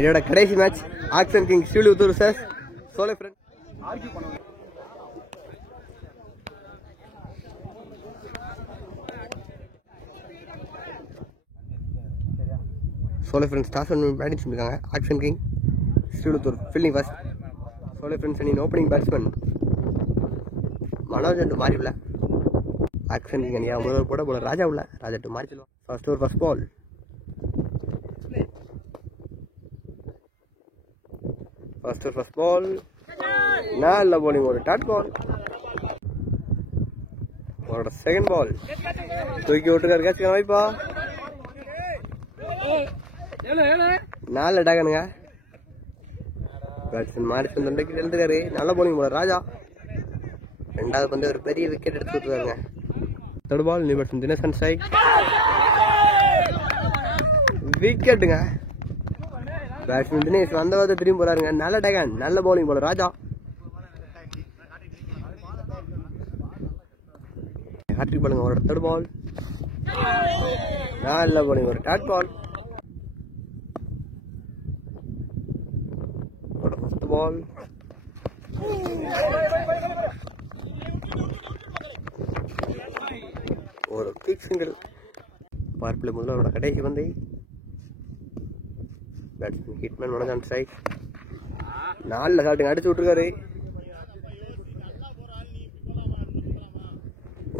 என்னோட கடைசி match action king Srivilliputhur sir சோலை ஃப்ரெண்ட். சோலை ஃப்ரெண்ட்ஸ் டாஸ் பண்ணி பேட்டிங் பண்ணிருக்காங்க. Action king Srivilliputhur fielding first. சோலை ஃப்ரெண்ட்ஸ் அணியின் ஓப்பனிங் பேட்ஸ்மேன் மனோஜ் அண்டு மாறி உள்ள. ஆக்ஷன் கிங் அணியா முதல் போட போல ராஜா உள்ள. ராஜா டு மாறி சொல்லுவோம். First over first ball. First ball நல்ல bowling. ஒரு டாட் பால். ஒரு செகண்ட் பால் தூக்கி விட்டுருக்காரு. கேட்ச் வைப்பா. நாலு அட்டாகனுங்க. பேட்ஸ்மேன் மாரிசன் தொண்டைக்கு எழுதுக்காரு. நல்ல bowling போல ராஜா. ரெண்டாவது வந்து ஒரு பெரிய விக்கெட் எடுத்து விட்டுருக்காருங்க. தேர்ட் பால் நியூ பேட்ஸ்மேன் தினேஷன் ஸ்ட்ரைக். விக்கெட்டுங்க. பேட்ஸ்மேன் தினேஷ் வந்தவாத திரும்பி போறாருங்க. நல்ல டேகன். நல்ல பவுலிங் போல ராஜா. ஹாட்ரிக் பாலுங்க. ஒரு தேர்ட் பால் நல்ல பவுலிங். ஒரு டாட் பால். ஒரு ஃபர்ஸ்ட் பால் ஒரு குயிக் சிங்கிள். பார்ப்பில் முதலோட கடைக்கு வந்து batsman Hitman Manoj on strike. நாலில் ஷாட்டுங்க அடிச்சு விட்டுருக்காரு.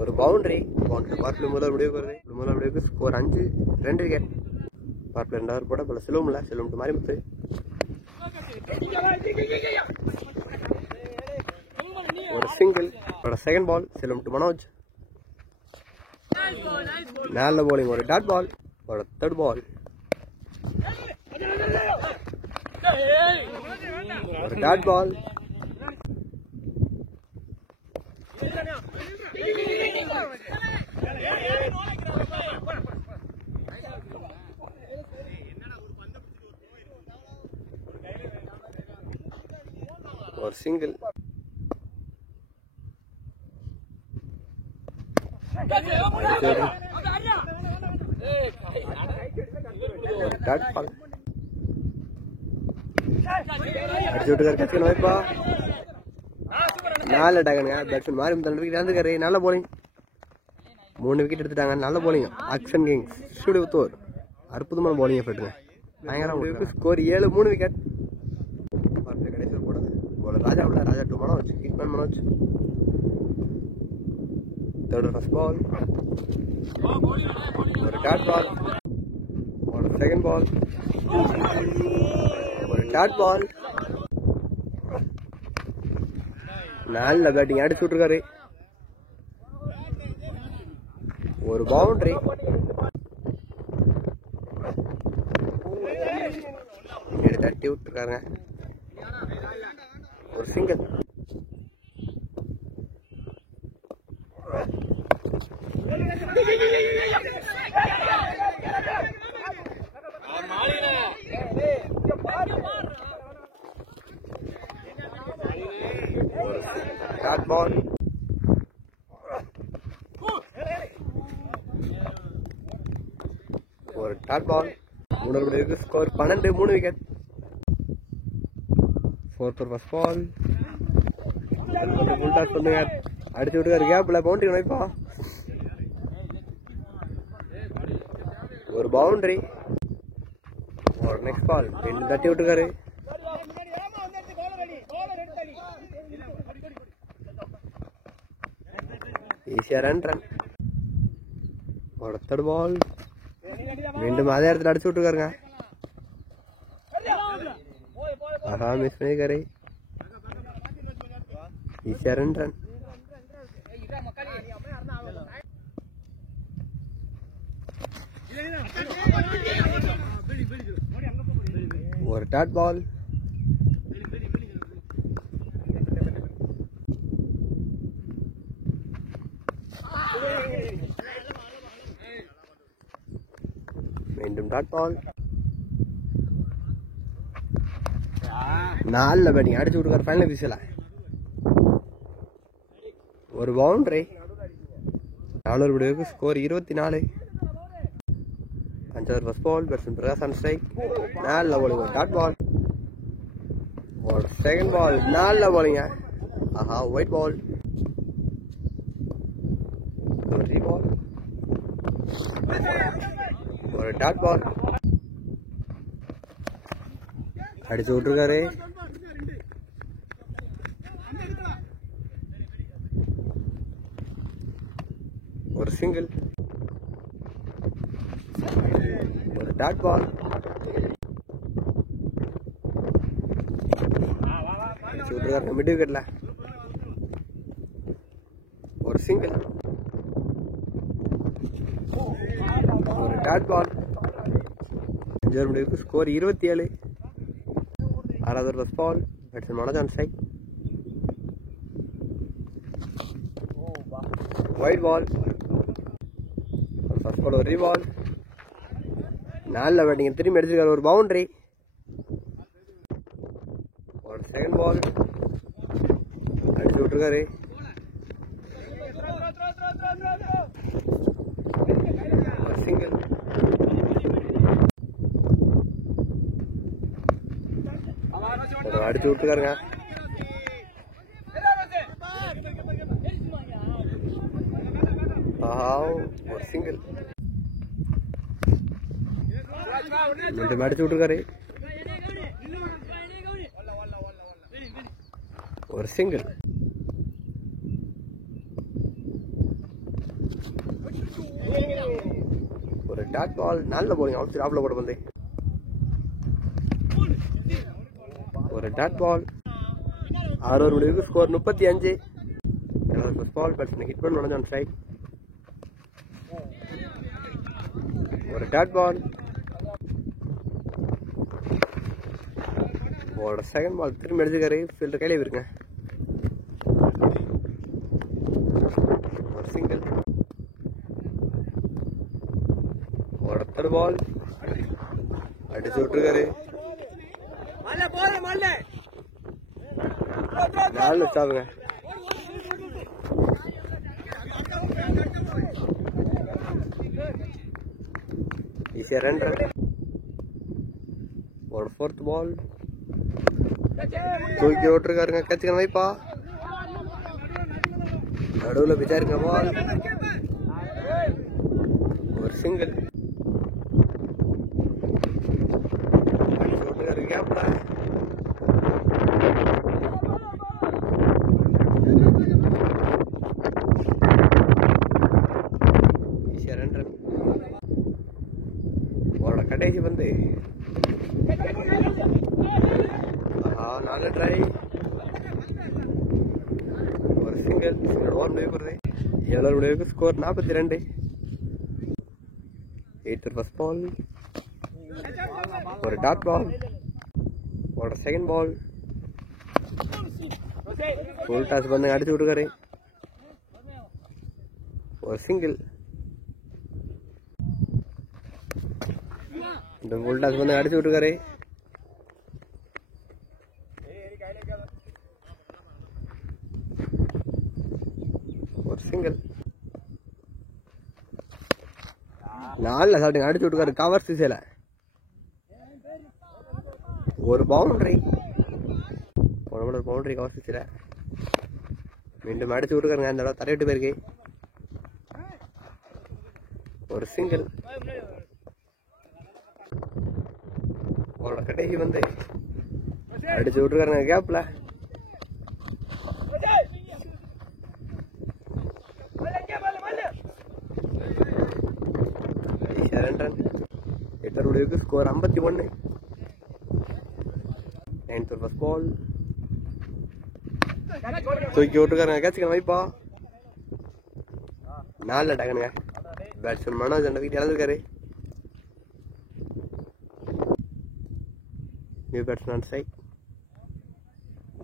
ஒரு பவுண்டரி. பார்ப்பில் முதல் முடிவுக்கு ஸ்கோர் 5 2 விக்கெட். பார்ப்பில் ரெண்டாவது போட போல செல்வம் டு மாரிமுத்து. ஒரு single. Second ball Selvam to Manoj. நல்ல bowling. ஒரு டாட் பால். ஒரு தேர்ட் பால் ஒரு டாட் பால். ஒரு சிங்கிள். ஒரு டாட் பால் அடிச்சு விட்டுக்காரு. கேட்ச் வைப்பா. நாலு அட்டாகனுங்க. பேட்ஸ்மேன் மாறி தந்துருக்காரு. நல்ல bowling. 3 விக்கெட் எடுத்துட்டாங்க. நல்ல bowling. ஆக்ஷன் கிங் ஸ்ரீவில்லிபுத்தூர் அற்புதமான bowling எஃபர்ட்டுங்க. பயங்கரமா ஸ்கோர் 7-3 விக்கெட். கடைசி போட ராஜா உள்ள. Raja to Manoj. Hitman Manoj. Third first ball ஒரு டாட் பால். ஒரு செகண்ட் பால் ஒரு டாட் பால். நல்ல பேட்டிங் அடிச்சு விட்டுருக்காரு. ஒரு பவுண்டரி. தட்டி விட்டுருக்காருங்க. ஒரு சிங்கிள். Dot ball. ஒரு டாட் பால். மூணு score 12-3 wicket. Fourth over first ball full toss பண்ணுங்க. அடிச்சு விட்டுக்காரு. கேப்ல பவுண்டரி வைப்பா. ஒரு பவுண்டரி. ஒரு நெக்ஸ்ட் பால் தட்டி விட்டுக்காரு. ஈஸியா ரன். ஒரு தேர்ட் பால் மீண்டும் அதே இடத்துல அடிச்சு விட்டுருக்காருங்க. ஆஹா மிஸ் பண்ணிருக்காரு. ஈஸியா ரன். ஒரு டாட் பால். மீண்டும் டாட் பால். நாலு பேட்டிங் அடிச்சு விட்டுருக்காரு. ஃபைனல் வீசல. ஒரு boundary. 4 விடுக்கு score 24. 9th first ball, batsman Prakash on strike. Nalla bowling ஒரு dot ball. ஒரு second ball, nalla bowling. Aha, white ball. ஒரு three ball. ஒரு dot ball. அடிச்சு விட்டுருக்காரு. ஒரு சிங்கிள், ஒரு டாட் பால், விட்டுருக்காரு மிட் விக்கெட்ல. ஒரு சிங்கிள், ஒரு டாட் பால். முடிவுக்கு ஸ்கோர் 27. 6வது first ball, batsman Manoj on strike. Wide ball, first ball ஒரு ரீபால். நல்ல பேட்டிங், திரும்பி அடிச்சிருக்காரு ஒரு பவுண்டரி. ஒரு செகண்ட் பால் அடிச்சு விட்டுருக்காரு. ஒரு சிங்கிள், அடிச்சு விட்டுருக்காருங்க. ஒரு சிங்கிள், மீண்டும் அடிச்சு விட்டுருக்காரு. ஒரு சிங்கிள், ஒரு டாட் பால். நல்ல போலிங், அவுட் சைட் ஆஃப்ல போட வந்து ஒரு டாட் பால். 6 ஓவர் முடிவுக்கு score 35. First ball, batsman hit பண்ண மனோஜ் ஆன் ஸ்ட்ரைக். ஒரு டாட் பால், ஒரு செகண்ட் பால் திரும்பி அடிச்சிருக்காரு. ஃபீல்டர் கையில இருக்குங்க. ஒரு சிங்கிள், ஒரு தேர்ட் பால் அடிச்சு விட்டுருக்காரு. நாலு ஸ்டாப்புங்க. ஈஸியா ரன். ஒரு ஃபோர்த் பால் தூக்கி விட்டுருக்காருங்க. கச்சிக்கணும் வைப்பா. நடுவில் பிச்சாருங்க பால். ஒரு சிங்கிள், விட்டுருக்காரு கேப்ல. ஈஸியா ரன். அவரோட கடைசி வந்து நல்ல ட்ரை. ஒரு சிங்கிள், ஓவர் முடிவுறது. 7 முடிவுக்கு ஸ்கோர் 42. 8th ஃபர்ஸ்ட் பால், ஒரு டாட் பால், ஒரு செகண்ட் பால். ஃபுல் டாஸ் வந்து அடிச்சு விட்டுருக்காரு. ஒரு சிங்கிள், இந்த ஃபுல் டாஸ் வந்து அடிச்சு விட்டுருக்காரு. ஒரு சிங்கிள், 4 சாப்பிட்டுங்க அடிச்சு விட்டுருக்காரு. கவர் சிசையில ஒரு பவுண்டரி. பவுண்டரி கவர் சிசையில மீண்டும் அடிச்சு விட்டுருக்காருங்க. அந்த தடவை தரையிட்டு போயிருக்கு. ஒரு சிங்கிள், அவரோட கடைசி வந்து அடிச்சு விட்டுருக்காருங்க கேப்ல. ரன். 8 முடிவுக்கு ஸ்கோர் 51. 9th ஃபர்ஸ்ட் பால் தூக்கி விட்டுருக்காருங்க. கேட்சுக்கணும் வைப்பா. 4 டக்குனுங்க. பேட்ஸ்மேன் மனோஜ் அந்த வீட்டு இழந்திருக்காரு. New batsman on strike.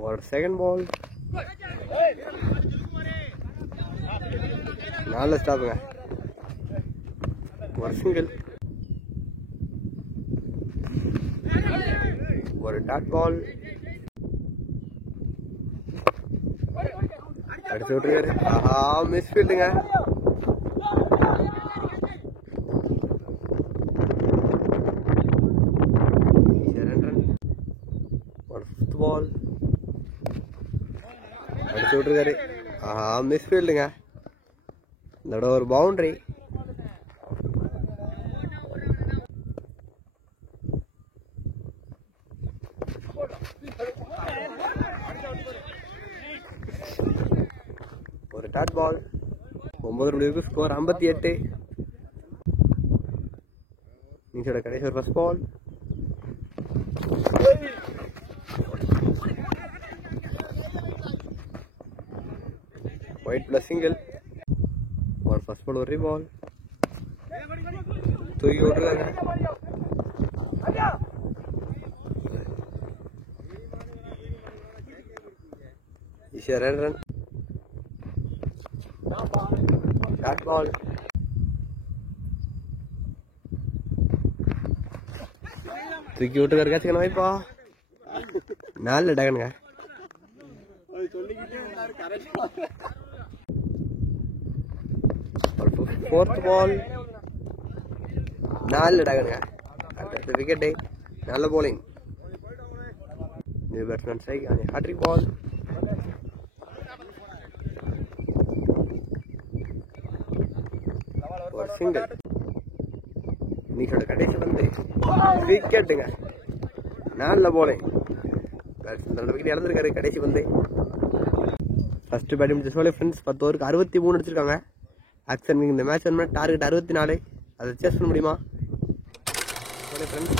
ஒரு செகண்ட் பால், 4 ஸ்டாப்புங்க. ஒரு சிங்கிள், ஒரு டாட் பால் அடிச்சு விட்டுருக்காரு. ஆஹா, மிஸ் ஃபீல்டுங்க. விட்டுருக்காரு. ஆஹா, மிஸ் ஃபீல்டுங்க. இந்த ஒரு பவுண்டரி. ஒரு டாட் பால். 9 முடிவுக்கு ஸ்கோர் 58. நீச்சோட கடைசி ஒரு first ball. Wide plus single. ஒரு ஃபர்ஸ்ட் பால், ஒரு ரீபால். தூக்கி விட்டுருக்காங்க. ஈஸியா 2 ரன். Dot ball. தூக்கி விட்டுருக்காரு. கேட்சுக்கணும் வைப்பா. 4 டகனுங்க. ஃபோர்த் பால். 4 டகனுங்க. அடுத்த விக்கெட்டு. நல்ல bowling. New batsman strike. Hat trick ball. ஒரு சிங்கிள். நீச்சோட கடைசி வந்து விக்கெட்டுங்க. நல்ல போலிங். பேட்ஸ்மேன் விக்கெட் இழந்திருக்காரு கடைசி வந்து. ஃபர்ஸ்ட் பேட்டிங் முடிச்ச சோலே ஃப்ரெண்ட்ஸ் 10 ஓவருக்கு 63 அடிச்சிருக்காங்க. ஆக்சன் இந்த மேட்ச் வந்து டார்கெட் 64. அதை சேஸ் பண்ண முடியுமா? சோலே ஃப்ரெண்ட்ஸ்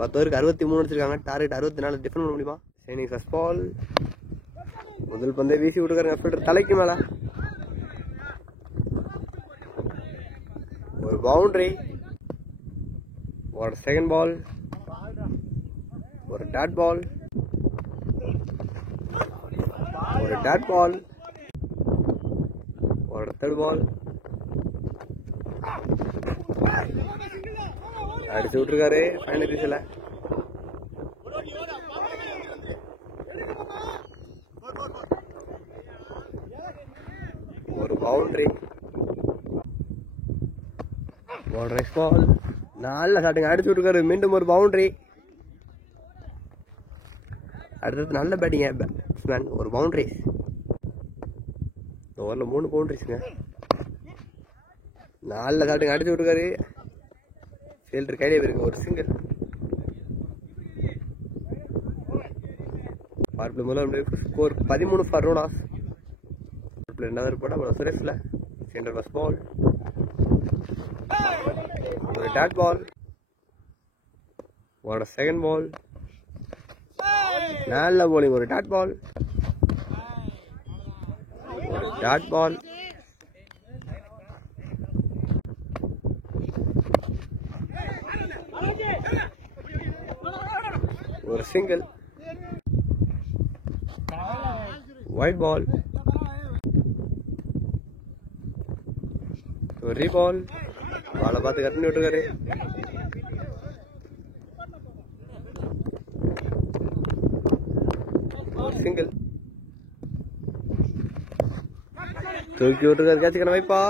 10 ஓவருக்கு 63 அடிச்சிருக்காங்க. டார்கெட் 64. டிஃபெண்ட் பண்ண முடியுமா? சைனிங் ஃபர்ஸ்ட் பால். முதல் பந்தை வீசி விட்டுருக்காருங்க. ஃபீல்டர் தலைக்கு மேல. ஒரு பவுண்டரி. ஒரு செகண்ட் பால். ஒரு டாட் பால். ஒரு டாட் பால். ஒரு தேர்ட் பால். அடிச்சு விட்டுருக்காரு ஃபைனல் பீஸ்ல. ஒரு பவுண்டரி. ஒரு நெக்ஸ்ட் பால். நல்ல ஷாட்டுங்க. அடிச்சு விட்டுருக்காரு. மீண்டும் ஒரு பவுண்டரி. அடுத்தது நல்ல பேட்டிங்க பேட்ஸ்மேன். ஒரு பவுண்டரிஸ். இந்த ஓவரில் 3 பவுண்டரிஸுங்க. நல்ல ஷாட்டுங்க. அடிச்சு விட்டுருக்காரு. ஃபீல்டர் கையிலே இருக்கு. ஒரு சிங்கிள். பார்ப்ளே முதல் ஸ்கோர் 13 ஃபார் ரோடாஸ். ரெண்டாவது போட்டா சுரேஷ்ல. Centre first ball. ஒரு டாட் பால். ஒரு செகண்ட் பால். நல்ல போலிங். ஒரு டாட் பால். ஒரு டாட் பால். ஒரு சிங்கிள். White ball. ஒரு ரீபால். பாலை பார்த்து கட் பண்ணி விட்டுருக்காரு. சிங்கிள். தூக்கி விட்டுருக்காரு. கேட்சுக்கணும் வைப்பா.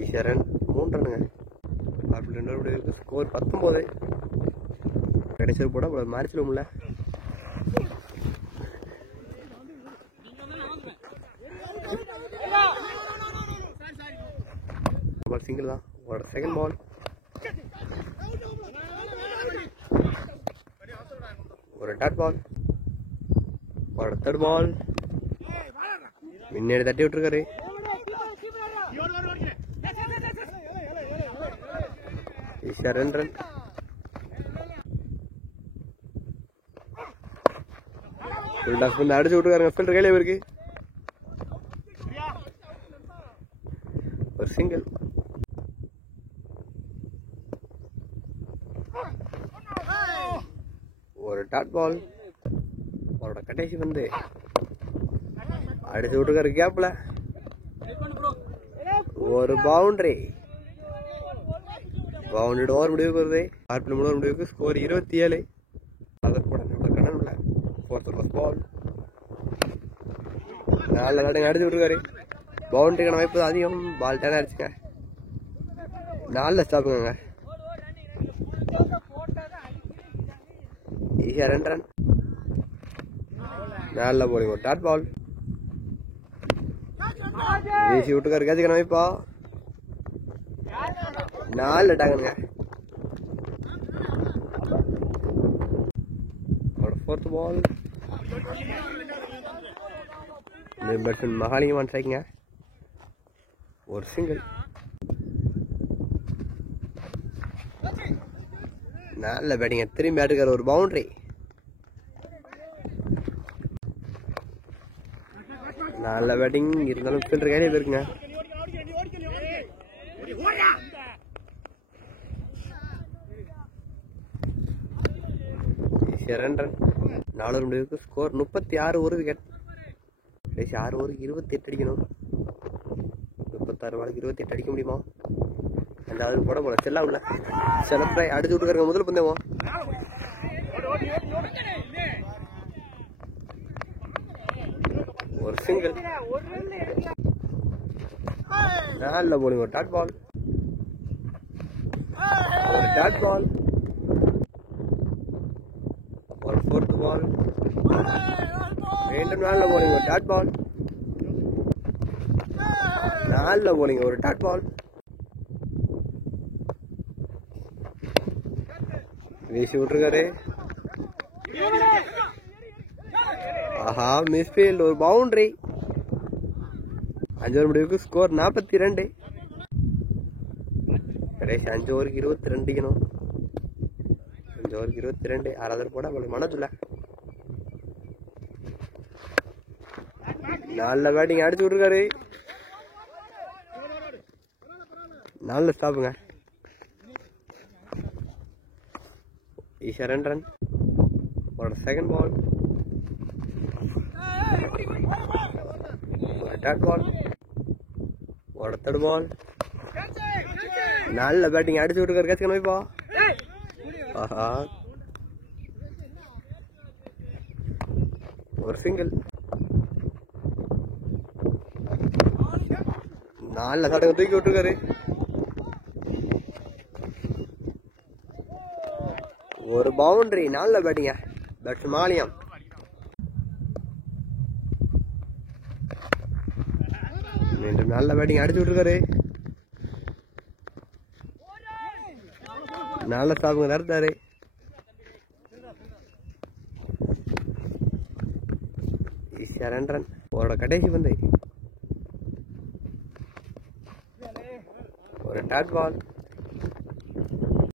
ஈஸியா ரன். 3 ரன்னுங்க. ஸ்கோர் 19. கடைசி போட மாறி சொல்ல முடியல. சிங்கிள் தான். ஒரு செகண்ட் பால். ஒரு டாட் பால். ஒரு தேர்ட் பால். முன்னாடி தட்டி விட்டுருக்காரு. ஈஸியா 2 ரன். ஃபுல் டாஸ் வந்து அடிச்சு விட்டுருக்காருங்க. ஃபீல்டர் கையிலே இருக்கு. ஒரு சிங்கிள். ஒரு டாட் பால். அவரோட கடைசி வந்து அடிச்சு விட்டுருக்காரு கேப்ல. ஒரு பவுண்டரி. பவுண்டரி ஓவர் முடிவுக்கு வருது. பார்ப்ளே முதல் முடிவுக்கு ஸ்கோர் 27. ஃபோர்த் பால். நல்ல அடிச்சு விட்டுருக்காரு. பவுண்டரிக்கான வாய்ப்பு அதிகம். பால் டேன் ஆயிடுச்சுங்க. 4 ஸ்டாப்புங்க. ஈஸியாக 2 ரன். நல்ல போலிங். ஒரு டாட் பால் வீசி விட்டுக்காரு. கேட்சுக்கான வாய்ப்பா 4 டாங்குங்க. ஒரு 4th பால். பேட்ஸ்மேன் மகாலிங்கம் ஸ்ட்ரைக்குங்க. ஒரு சிங்கிள். நல்ல பேட்டிங்க. திரும்பி ஆட்டுக்கார். ஒரு பவுண்டரி. நல்ல பேட்டிங் இருந்தாலும் ஃபீல்டர் கையிலே போயிருக்குங்க. ஈஸியாக 2 ரன். 4 ரன். ஸ்கோர் 36. ஒரு விக்கெட். கடைசி 6 ஓவருக்கு 28 அடிக்கணும். 36 பாலுக்கு 28 அடிக்க முடியுமா? அந்த ஆள் போட போல செல்லா உள்ள செலப்ரை அடிச்சு விட்டுருக்காங்க. முதல் பந்தயம். ஒரு சிங்கிள். நல்ல போலிங். ஒரு டாட் பால். ஒரு டாட் பால். ஒரு 4th பால். மீண்டும் நல்ல போலிங். ஒரு டாட் பால். நல்ல போலிங். ஒரு டாட் பால். வீசி விட்டுருக்காரு. ஆஹா, மிஸ்ஃபீல்ட். ஒரு பவுண்டரி. 5 ஓவர் முடிவுக்கு ஸ்கோர் 42. கடைசி 5 ஓவருக்கு 22 அடிக்கணும். 5 ஓவருக்கு 22. 6வது போட அவளுக்கு மனதில்ல. நல்ல பேட்டிங் அடிச்சு விட்டுருக்காரு. 4 ஸ்டாப்புங்க. ஈஸியாக 2 ரன். ஒரு 2nd பால். ஒரு டாட் பால். ஒரு 3rd பால். நல்ல பேட்டிங் அடிச்சு விட்டுருக்காரு. கேட்சுக்கான வாய்ப்பா. ஆஹா, ஒரு சிங்கிள். நல்ல சடங்கு தூக்கி விட்டுருக்காரு. ஒரு பவுண்டரி. நல்ல பேட்டிங்க. பேட்ஸ் மாலியம். மீண்டும் நல்ல பேட்டிங் அடிச்சு விட்டுருக்காரு. நல்ல ஸ்டாப்புங்க நடத்தாரு. ஈஸியா 2 ரன். ஒரு கடைசி பந்து. ஒரு டாட் பால்.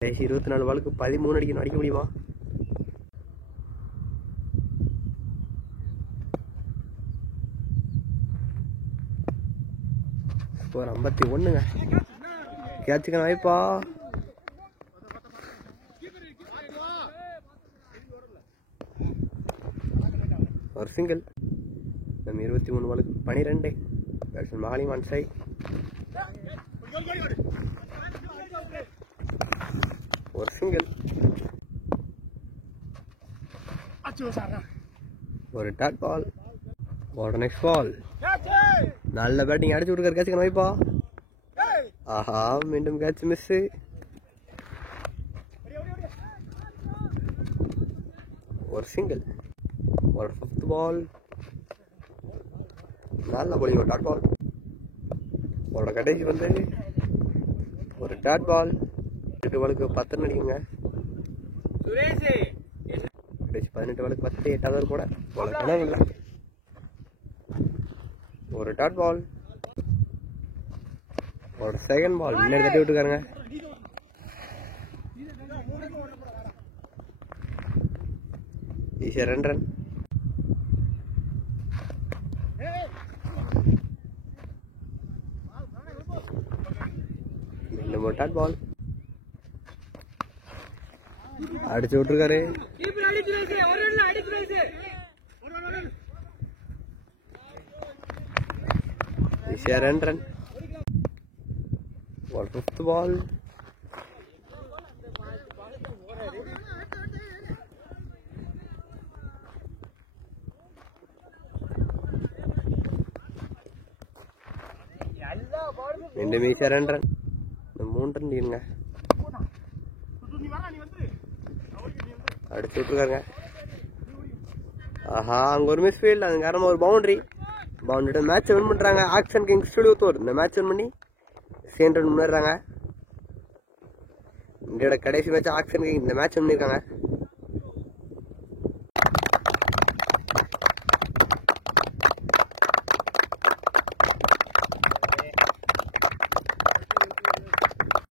கடைசி 24 பாலுக்கு 13 அடிக்கணும். அடிக்க முடியுமா? ஸ்கோர் 51ங்க. கேட்சுக்கான வாய்ப்பா. ஒரு சிங்கிள். நம்ம 23 பாலுக்கு 12. Batsman Mahalingam one side. ஒரு சிங்கிள். ஒரு டாட் பால். ஒரு நெக்ஸ்ட் பால். நல்ல பேட்டிங் அடிச்சு விட்டுருக்காரு. கேட்சுக்கான வாய்ப்பா. ஆஹா, மீண்டும் கேட்ச் மிஸ். ஒரு சிங்கிள். ஒரு 5th பால். நல்ல போலிங். ஒரு டாட் பால். ஒரு கடைசி வந்து ஒரு டாட் பால். 8 பாலுக்கு 10 ரன் அடிக்குங்க. கடைசி 18 பாலுக்கு 10. 8வது கூட போல கனவு இல்லை. ஒரு டாட் பால். ஒரு 2nd பால். முன்னாடி தட்டி விட்டுருக்காருங்க. ஈஸியா 2 ரன். மீண்டும் ஒரு டாட் பால். அடிச்சு விட்டுருக்காரு. ஈஸியா 2 ரன். ஒரு 5th பால். 2 மீச 2 ரன் 3 ரன் லீடுங்க. அடிச்சு விட்டுருக்காருங்க. ஆஹா, அங்க ஒரு மிஸ் ஃபீல்ட், அது காரணமா ஒரு பவுண்டரி மேட்ச் வின் பண்றாங்க ஆக்ஷன் கிங்ஸ் ஸ்டுடியோத்தூர். இந்த மேட்ச் வின் பண்ணி செகண்ட் ரன் முன்னேறாங்க. இந்தியோட கடைசி மேட்ச் ஆக்ஷன் கிங்ஸ் இந்த மேட்ச் வின் பண்ணிருக்காங்க.